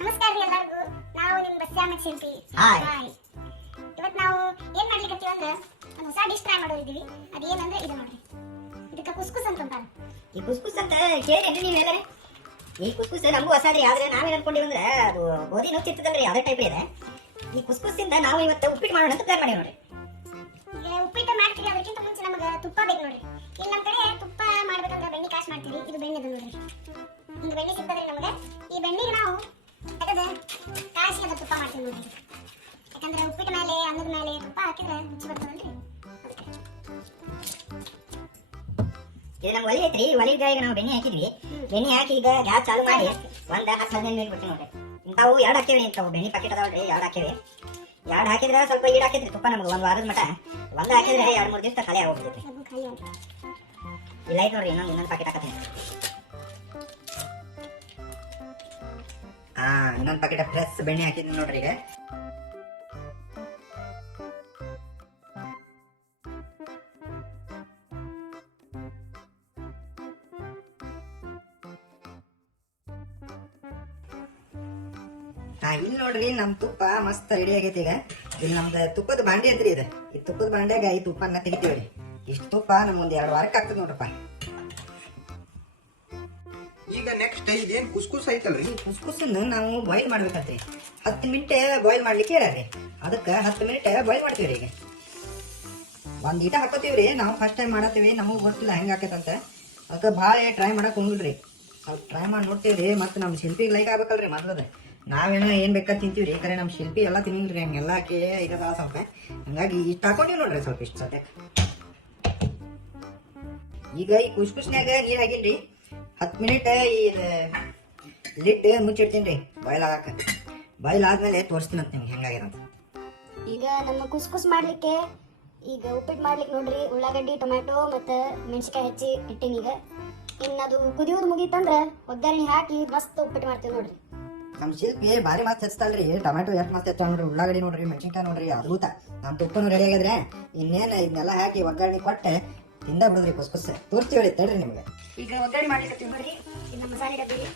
ನಮಸ್ಕಾರ ರೀ ಎಲ್ಲರಿಗೂ. ನಾವು ನಿಮ್ಮ ಬಸ್ಯಾಮ ಶಿಲ್ಪಿ. ಹಾಯ್. ಇವತ್ತು ನಾವು ಏನ್ ಮಾಡ್ಲಿಕತ್ತೀವಿ ಅಂದ್ರೆ ಒಂದು ಹೊಸ ಡಿಶ್ ಟ್ರೈ ಮಾಡೋರಿದ್ದೀವಿ. ಅದೇನಂದ್ರೆ ಇದು ನೋಡ್ರಿ, ಇದಕ್ಕೆ ಕುಸ್ಕುಸ್ ಅಂತ ಅಂತಾರೆ. ಈ ಕುಸ್ಕುಸ್ ಅಂತ ಕೇಳಿದ್ರಿ ನೀವು ಎಲ್ಲರೇ? ಈ ಕುಸ್ಕುಸ್ ನಮಗೂ ಹೊಸದ್ರಿ. ಆದ್ರೆ ನಾವೇನ್ ಅನ್ಕೊಂಡಿವಿ ಅಂದ್ರೆ ಅದು ಗೋಧಿ ನುಚ್ಚಿರ್ತದಲ್ರಿ, ಅದೇ ಟೈಪ್ ಇದೆ. ಈ ಕುಸ್ಕುಸ್ಸಿಂದ ನಾವು ಇವತ್ತು ಉಪ್ಪಿಟ್ಟು ಮಾಡೋಣ ಅಂತ ಪ್ಲಾನ್ ಮಾಡಿ ನೋಡ್ರಿ. ಈಗ ಉಪ್ಪಿಟ್ಟು ಮಾಡ್ತೀವಿ, ಅದಕ್ಕಿಂತ ಮುಂಚೆ ನಮಗೆ ತುಪ್ಪ ಬೇಕು ನೋಡ್ರಿ. ಇಲ್ಲಿ ನಮ್ಮ ಕಡೆ ತುಪ್ಪ ಮಾಡ್ಬೇಕಂದ್ರೆ ಬೆಣ್ಣೆ ಕಾಸು ಮಾಡ್ತೀವಿ. ಇದು ಬೆಣ್ಣೆ ಅದ ನೋಡ್ರಿ, ಹಿಂಗೆ ಬೆಣ್ಣೆ ಸಿಗ್ತದ್ರಿ ನಮಗೆ. ಈ ಬೆಣ್ಣೆಗೆ ನಾವು ತೆಗೆದು ಕಾಸಿ ಅದ ತುಪ್ಪ ಮಾಡ್ತೀವಿ ನೋಡ್ರಿ. ಯಾಕಂದ್ರೆ ಉಪ್ಪಿಟ್ಟು ಮೇಲೆ ಅನ್ನದ ಮೇಲೆ ತುಪ್ಪ ಹಾಕಿದ್ರೆ ರುಚಿ ಬರ್ತದಲ್ರಿ. ಇದು ನಮ್ಮ ಒಲೆ ಐತ್ರಿ. ಒಲೆಗೆ ಈಗ ನಾವು ಬೆಣ್ಣೆ ಹಾಕಿದ್ವಿ. ಬೆಣ್ಣೆ ಹಾಕಿ ಈಗ ಗ್ಯಾಸ್ ಚಾಲು ಮಾಡಿ ಒಂದು 10-15 ಮಿನಿಟ್ ಬಿಡ್ತೀವಿ ನೋಡ್ರಿ. ಇಂಥವು ಎರಡು ಹಾಕಿವಿ. ಇಂಥವು ಬೆಣ್ಣೆ ಪ್ಯಾಕೆಟ್ ಅದಾವಲ್ರಿ, ಎರಡು ಹಾಕಿವಿ. ಎರಡು ಹಾಕಿದ್ರೆ ಸ್ವಲ್ಪ ಈಡ್ ಹಾಕಿದ್ರಿ ತುಪ್ಪ ನಮ್ಗೆ ಒಂದು ವಾರದ ಮಟ. ಒಂದು ಹಾಕಿದ್ರೆ 2-3 ದಿವಸ ಖಾಲಿ ಆಗೋಗ್ತೈತಿ. ಇಲ್ಲ ಐತೆ ನೋಡ್ರಿ, ಇನ್ನೊಂದು ಪ್ಯಾಕೆಟ್ ಹಾಕತ್ತೀನಿ. ಇನ್ನೊಂದು ಪ್ಯಾಕೆಟ್ ಫ್ರೆಶ್ ಬೆಣ್ಣೆ ಹಾಕಿದ್ದೀನಿ ನೋಡ್ರಿ. ಈಗ ಇಲ್ಲಿ ನೋಡ್ರಿ ನಮ್ ತುಪ್ಪ ಮಸ್ತ್ ರೆಡಿ ಆಗೈತಿ. ಈಗ ಇಲ್ಲಿ ನಮ್ದು ತುಪ್ಪದ ಬಾಂಡೆ ಐತ್ರಿ. ಇದು ಈ ತುಪ್ಪದ ಬಾಂಡ್ಯಾಗ ಈ ತುಪ್ಪನ್ನ ತೆಗಿತೀವ್ರಿ. ಇಷ್ಟು ತುಪ್ಪ ನಮ್ಗೊಂದು 2 ವಾರಕ್ಕೆ ಆಗ್ತದೆ ನೋಡ್ರಪ್ಪ. ಈಗ ನೆಕ್ಸ್ಟ್ ಇದೇನ್ ಕುಸ್ಕುಸ್ ಐತಲ್ರಿ, ಈ ಕುಸ್ಕುಸನ್ನು ನಾವು ಬಾಯ್ಲ್ ಮಾಡ್ಬೇಕಂತ್ರಿ. 10 ಮಿನಿಟ್ ಬಾಯ್ಲ್ ಮಾಡ್ಲಿಕ್ಕೆ ಹೇಳ್ರಿ. ಅದಕ್ಕೆ 10 ಮಿನಿಟ್ ಬಾಯ್ಲ್ ಮಾಡ್ತೀವ್ರಿ. ಈಗ ಒಂದ್ ಈಟ ಹಾಕೋತೀವ್ರಿ. ನಾವು ಫಸ್ಟ್ ಟೈಮ್ ಮಾಡತ್ತೀವಿ, ನಮಗೂ ಗೊತ್ತಿಲ್ಲ ಹೆಂಗೆ ಹಾಕೈತಂತ. ಅದಕ್ಕೆ ಭಾಳ ಟ್ರೈ ಮಾಡಕ್ ಹೋಗಿಲ್ರಿ. ಸ್ವಲ್ಪ ಟ್ರೈ ಮಾಡಿ ನೋಡ್ತೀವ್ರಿ. ಮತ್ತೆ ನಮ್ಮ ಶಿಲ್ಪಿಗೆ ಲೈಕ್ ಆಗ್ಬೇಕಲ್ರಿ ಮೊದ್ಲದ. ನಾವೇನೋ ಏನ್ ಬೇಕಾದ್ ತಿಂತೀವ್ರಿ, ಕರೆ ನಮ್ಮ ಶಿಲ್ಪಿ ಎಲ್ಲ ತಿನ್ನಿಲ್ರಿ. ಹಂಗೆಲ್ಲ ಹಾಕಿ ಇರೋದ ಸ್ವಲ್ಪ. ಹಂಗಾಗಿ ಇಷ್ಟು ಹಾಕೊಂಡಿವಿ ನೋಡ್ರಿ, ಸ್ವಲ್ಪ ಇಷ್ಟು ಸದ್ಯಕ್ಕೆ. ಈಗ ಈ ಕುಸ್ಕುಸ್ನ್ಯಾಗ ನೀರ್ ಹಾಕಿನ್ರಿ. 10 ಮಿನಿಟ್ ಇದು ಲಿಡ್ ಮುಚ್ಚಿಡ್ತೀನಿ ಬಾಯ್ಲ್ ಆಗಾಕ. ಬಾಯ್ಲ್ ಆದ್ಮೇಲೆ ತೋರಿಸ್ತೀನಿ ಅಂತ ನಿಮ್ಗೆ ಹೆಂಗಾಗ್ಯದಂತ. ಈಗ ನಮ್ಮ ಕುಸ್ಕುಸ್ ಮಾಡ್ಲಿಕ್ಕೆ, ಈಗ ಉಪ್ಪಿಟ್ಟು ಮಾಡ್ಲಿಕ್ಕೆ ನೋಡ್ರಿ, ಉಳ್ಳಾಗಡ್ಡಿ, ಟೊಮ್ಯಾಟೊ ಮತ್ತು ಮೆಣಸಿನ್ಕಾಯಿ ಹೆಚ್ಚಿ ಇಟ್ಟಿನಿ. ಈಗ ಇನ್ನದು ಕುದಿಯೋದು ಮುಗೀತಂದ್ರೆ ಒಗ್ಗರಣೆ ಹಾಕಿ ಮಸ್ತ್ ಉಪ್ಪಿಟ್ಟು ಮಾಡ್ತೀವಿ ನೋಡ್ರಿ. ನಮ್ಮ ಶಿಲ್ಪಿ ಭಾರಿ ಮಸ್ತ್ ಹಚ್ತಲ್ರಿ. ಟೊಮ್ಯಾಟೊ ಎಷ್ಟು ಮಸ್ತ್ ಹಚ್ಚ ನೋಡ್ರಿ, ಉಳ್ಳಾಗಡ್ಡಿ ನೋಡ್ರಿ, ಮೆಣಸಿನ್ಕಾಯಿ ನೋಡ್ರಿ, ಅದ್ಭುತ. ನಮ್ಮ ತುಪ್ಪನು ರೆಡಿ ಆಗಿದ್ರೆ ಇನ್ನೇನು ಇದನ್ನೆಲ್ಲ ಹಾಕಿ ಒಗ್ಗರಣೆ ಕೊಟ್ಟೆ ತಿಂದ ಬಿಡುದ್ರಿ ಕುಸ್ಕುಸ್. ತೋರಿಸ್ತೀವಿ ತಡ್ರಿ ನಿಮ್ಗೆ. ಈಗ ಒಗ್ಗರಣೆ ಮಾಡ್ಲಿಕ್ಕೆ ನೋಡ್ರಿ, ಇದು ಮಸಾಲೆ ಡಬ್ಬಿ,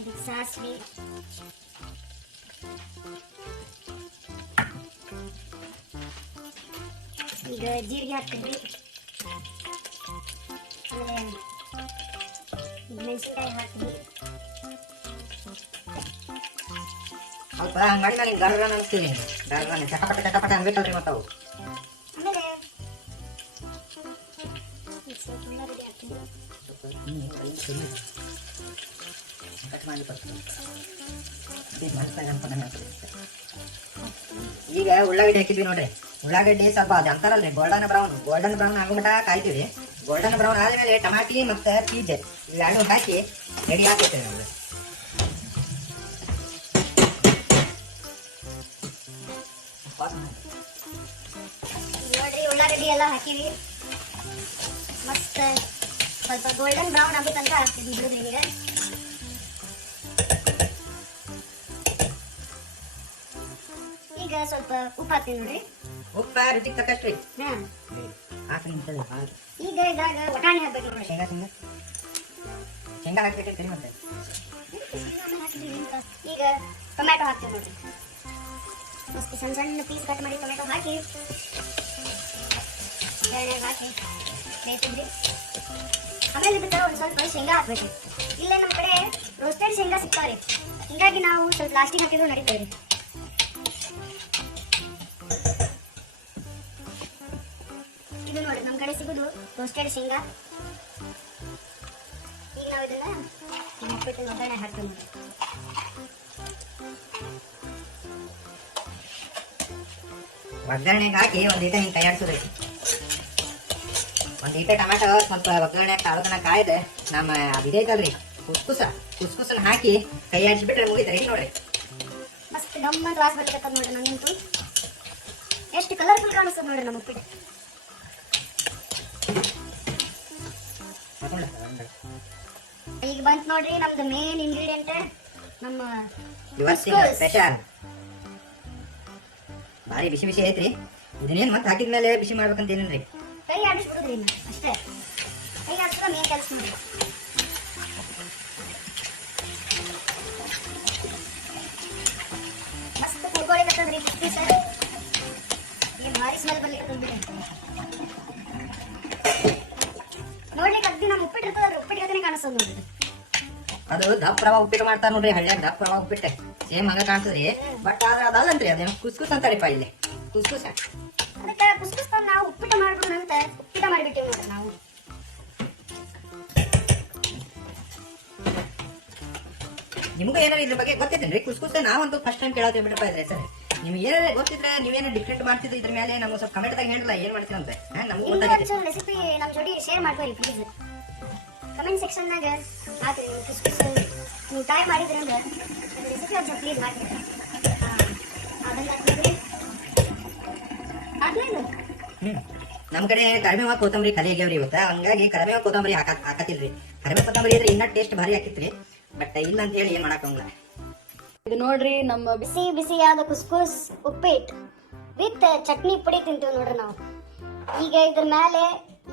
ಇದು ಸಾಸಿವೆ, ಈಗ ಜೀರಿಗೆ ಹಾಕ್ತಿದ್ವಿ, ಆಮೇಲೆ ಮೆಣಸಿನ್ಕಾಯಿ ಹಾಕ್ತೀವಿ. ಸ್ವಲ್ಪ ಹಂಗೆ ಮಾಡಿದ್ರೆ ಗರ್ರ ಅನಿಸ್ತೀವಿ. ಗರ್ರ ಚಟಪಟ ಅನ್ಬೇಕಲ್ರಿ ಮತ್ತವು. ಆಮೇಲೆ ಉಳ್ಳಾಗಡ್ಡಿ ಹಾಕ್ತೀವಿ. ಈಗ ಉಳ್ಳಾಗಡ್ಡಿ ಹಾಕಿದ್ವಿ ನೋಡ್ರಿ. ಉಳ್ಳಾಗಡ್ಡಿ ಸ್ವಲ್ಪ ಅದು ಅಂತಾರಲ್ರಿ ಗೋಲ್ಡನ್ ಬ್ರೌನ್ ಆಗೋಮಟ ಕಾಯ್ತೀವಿ. ಗೋಲ್ಡನ್ ಬ್ರೌನ್ ಆದ್ಮೇಲೆ ಟಮಾಟಿ ಮತ್ತೆ ಪೀಜ್ ಇವೆರಡು ಹಾಕಿ ರೆಡಿ ಹಾಕೈತೆ ನಮ್ಗೆ. ನೋಡ್ರಿ ಉಳ್ಳಾಗಡ್ಡಿ ಎಲ್ಲ ಹಾಕಿವಿ. ಮಸ್ತ್ ಸ್ವಲ್ಪ ಗೋಲ್ಡನ್ ಬ್ರೌನ್ ಆಗುತ್ತಂತ ಹಾಕ್ತಿದ್ವಿ ಬಿಡುದ್ರಿ. ಈಗ ಸ್ವಲ್ಪ ಉಪ್ಪು ಹಾಕ್ತೀವಿ ನೋಡ್ರಿ. ಉಪ್ಪ ರುಚಿಗೆ ತಕ್ಕಷ್ಟ್ರಿ ಹಾಕಿ. ಈಗ ಇದಾಗ ವಟಾಣಿ ಹಾಕ್ಬೇಕು ನೋಡ್ರಿ. ಶೇಂಗಾ ಹಾಕ್ಬೇಕಂತೀರಿ ಮತ್ತೆ. ಈಗ ಟೊಮ್ಯಾಟೊ ಹಾಕ್ತೀವಿ ನೋಡ್ರಿ. ಮಸ್ತ್ ಸಣ್ಣ ಸಣ್ಣ ಪೀಸ್ ಕಟ್ ಮಾಡಿ ಟೊಮ್ಯಾಟೊ ಹಾಕಿ ಎಣ್ಣೆಗೆ ಹಾಕಿ ಬೇಯಿಸಿದ್ರಿ. ಆಮೇಲೆ ಇದಕ್ಕೆ ಒಂದು ಸ್ವಲ್ಪ ಶೇಂಗಾ ಹಾಕ್ಬೇಕು. ಇಲ್ಲೇ ನಮ್ಮ ಕಡೆ ರೋಸ್ಟೆಡ್ ಶೇಂಗಾ ಸಿಗ್ತಾವ್ರಿ, ಹಿಂಗಾಗಿ ನಾವು ಸ್ವಲ್ಪ ಲಾಸ್ಟಿಗೆ ಹಾಕಿದ್ರು ನಡೀತೇವೆ. ಇದು ನೋಡಿ ನಮ್ಮ ಕಡೆ ಸಿಗೋದು ರೋಸ್ಟೆಡ್ ಶೇಂಗಾ. ಈಗ ನಾವು ಇದನ್ನ ಉಪ್ಪಿಟ್ಟು ಒಗ್ಗರಣೆ ಹಾಕ್ತೀವಿ ನೋಡಿ. ಒಗ್ಗರಣೆಗೆ ಹಾಕಿ ಒಂದು ಈಟ ಹಿಂಗೆ ತಯಾರಿಸೋದೈತಿ. ಒಂದು ಈಟ ಟೊಮ್ಯಾಟೊ ಸ್ವಲ್ಪ ಒಗ್ಗರಣೆ ಕಾಳದನ್ನ ಕಾಯ್ದೆ ನಮ್ಮ ಇದೈತಲ್ರಿ ಕುಸ್ಕುಸನ್ನ ಹಾಕಿ ಕೈ ಆಡಿಸ್ಬಿಟ್ರೆ ಮುಗಿತ ರೆಡಿ ನೋಡ್ರಿ. ಮಸ್ತ್ ಗಮ್ಮತ್ ವಾಸ ಬರ್ತೈತೆ ನೋಡ್ರಿ. ನಂಗಂತೂ ಎಷ್ಟು ಕಲರ್ಫುಲ್ ಕಾಣಿಸ್ತದೆ ನೋಡ್ರಿ ನಮ್ಮ ಉಪ್ಪಿಟ್ಟು. ಈಗ ಬಂತು ನೋಡ್ರಿ ನಮ್ದು ಮೇನ್ ಇಂಗ್ರೀಡಿಯೆಂಟ್, ನಮ್ಮ ಸ್ಪೆಷಲ್. ಭಾರಿ ಬಿಸಿ ಬಿಸಿ ಐತ್ರಿ. ಇದನ್ನೇನು ಮತ್ತೆ ಹಾಕಿದ್ಮೇಲೆ ಬಿಸಿ ಮಾಡ್ಬೇಕಂತ ಏನಿಲ್ರಿ, ಕೈ ಆಡಿಸ್ಬಿಡುದ್ರಿ ಅಷ್ಟೇ. ಕೈ ಆಡಿಸಿದ್ರೆ ಮೇನ್ ಕೆಲಸ ನೋಡ್ರಿ. ಅದು ದಪ್ಪ ರವಾ ಉಪ್ಪಿಟ್ಟು ಮಾಡ್ತಾರ ನೋಡ್ರಿ ಹಳ್ಳ್ಯಾಗ ದಪ್ಪ ರವಾ ಉಪ್ಪಿಟ್ಟೆ ಸೇಮ್ ಹಂಗ ಕಾಣ್ತದ್ರಿ ಬಟ್ ಆದ್ರೆ ಅದಲ್ಲಂತ್ರಿ ಅದೇನೋ ಕುಸ್ಕುಸ್ ಅಂತಾರಿಪ್ಪ ಇಲ್ಲಿ ಕುಸ್ಕುಸ್ ಅದಕ್ಕೆ ಕುಸ್ಕುಸ್ ನಾವು ಉಪ್ಪಿಟ್ಟು ಮಾಡ್ಬೋದು ಅಂತ ಉಪ್ಪಿಟ್ಟು ಮಾಡಿಬಿಟ್ಟಿವಿ ನೋಡ್ರಿ ನಾವು. ನಿಮ್ಗೂ ಏನಾರ ಇದ್ರ ಬಗ್ಗೆ ಗೊತ್ತಿದ್ದೇನ್ರಿ ಕುಸ್ಕುಸ್ ನಾವಂತೂ ಫಸ್ಟ್ ಟೈಮ್ ಕೇಳತ್ತೀವಿ ಬಿಡಪ್ಪ ಇದ್ರೆ ಸರ್ ನಿಮ್ಗೆ ಏನಾರ ಗೊತ್ತಿದ್ರೆ ನೀವೇನೋ ಡಿಫ್ರೆಂಟ್ ಮಾಡ್ತಿದ್ರೆ ಇದ್ರ ಮೇಲೆ ನಮ್ಗೆ ಸ್ವಲ್ಪ ಕಮೆಂಟ್ದಾಗ ಹೇಳಿಲ್ಲ ಏನ್ ಮಾಡ್ತೀರಂತೆ ನಮ್ಗೆ ಗೊತ್ತಾಗೈತೆ ರೆಸಿಪಿ ನಮ್ಮ ಜೋಡಿ ಶೇರ್ ಮಾಡ್ಕೊರಿ ಪ್ಲೀಸ್ ಕಮೆಂಟ್ ಸೆಕ್ಷನ್ನಾಗ ಹಾಕ್ರಿ ನೀವು ಕುಸ್ಕುಸ್ ನೀವು ಟ್ರೈ ಮಾಡಿದ್ರಿ ಅಂದ್ರೆ ರೆಸಿಪಿ ಒಂದು ಪ್ಲೀಸ್ ಹಾಕ್ರಿ. ಅದನ್ನ ಹಾಕಿದ್ರಿ ಹಾಕ್ಲೇನು ನಮ್ ಕಡೆ ಕರಿಬೇವ ಕೊತ್ತಂಬರಿ ಕಲೆ ಆಗ್ಯಾವ್ರಿ ಇವತ್ತ ಹಂಗಾಗಿ ಕರಿಬೇವ ಕೊತ್ತಂಬರಿ ಹಾಕತಿಲ್ರಿ ಕರಿಬೇವ ಕೊತ್ತಂಬರಿ ಇದ್ರೆ ಇನ್ನ ಟೇಸ್ಟ್ ಭಾರಿ ಹಾಕಿತ್ರಿ ಬಟ್ ಇಲ್ಲ ಅಂತ ಹೇಳಿ ಏನ್ ಮಾಡಾಕಂಗಿಲ್ಲ. ಇದು ನೋಡ್ರಿ ನಮ್ಮ ಬಿಸಿ ಬಿಸಿಯಾದ ಕುಸ್ಕುಸ್ ಉಪ್ಪಿಟ್ಟು ವಿತ್ ಚಟ್ನಿ ಪುಡಿ ತಿಂತೀವಿ ನೋಡ್ರಿ ನಾವು. ಈಗ ಇದ್ರ ಮೇಲೆ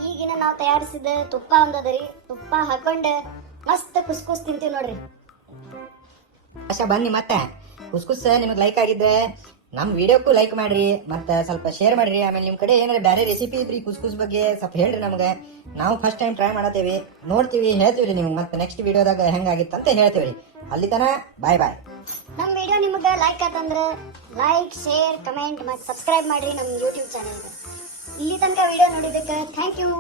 ಈಗಿನ ನಾವು ತಯಾರಿಸಿದ ತುಪ್ಪ ಒಂದದರಿ ತುಪ್ಪ ಹಾಕೊಂಡ್ ಮಸ್ತ್ ಕುಸ್ಕುಸ್ ತಿಂತೀವಿ ನೋಡ್ರಿ. ಆಶಾ ಬನ್ನಿ ಮತ್ತೆ ಕುಸ್ಕುಸ್ ನಿಮ್ಗೆ ಲೈಕ್ ಆಗಿದ್ರೆ ನಮ್ ವಿಡಿಯೋಕ್ಕೂ ಲೈಕ್ ಮಾಡ್ರಿ ಮತ್ತೆ ಸ್ವಲ್ಪ ಶೇರ್ ಮಾಡ್ರಿ ಆಮೇಲೆ ನಿಮ್ ಕಡೆ ಏನಾರ ಬೇರೆ ರೆಸಿಪಿ ಇದ್ರಿ ಕುಸ್ಕುಸ್ ಬಗ್ಗೆ ಸ್ವಲ್ಪ ಹೇಳ್ರಿ ನಮ್ಗೆ ನಾವು ಫಸ್ಟ್ ಟೈಮ್ ಟ್ರೈ ಮಾಡತ್ತೇವಿ ನೋಡ್ತೀವಿ ಹೇಳ್ತೀವಿ ನಿಮ್ಗೆ ಮತ್ತೆ ನೆಕ್ಸ್ಟ್ ವಿಡಿಯೋದಾಗ ಹೆಂಗಾಗಿತ್ತು ಅಂತ ಹೇಳ್ತೀವಿ ಅಲ್ಲಿ ತನ ಬಾಯ್ ಬಾಯ್. ನಮ್ಮ ವಿಡಿಯೋ ನಿಮಗೆ ಲೈಕ್ ಆತಂದ್ರೆ ಲೈಕ್ ಶೇರ್ ಕಮೆಂಟ್ ಮತ್ತು ಸಬ್ಸ್ಕ್ರೈಬ್ ಮಾಡ್ರಿ ನಮ್ಮ ಯೂಟ್ಯೂಬ್ ಚಾನಲ್ಗೆ. ಇಲ್ಲಿ ತನಕ ವಿಡಿಯೋ ನೋಡಿದ್ದಕ್ಕೆ ಥ್ಯಾಂಕ್ ಯು.